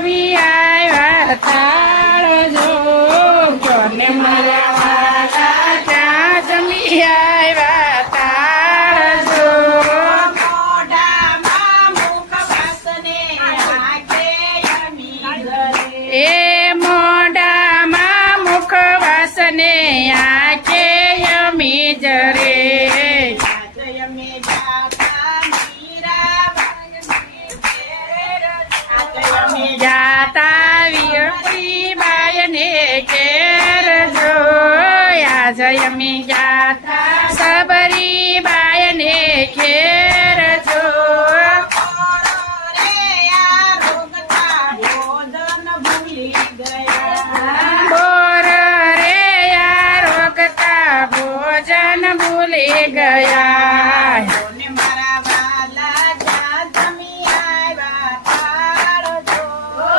જમી આવ્યા તાળજો જોને મારા વાલા ત્યાં જમી આવ્યા તાળજો એ મોઢામાં મુખવાસને આંખે યમી જરે જાતા વિયપી બાયને ઘેર જો આજ યમી જા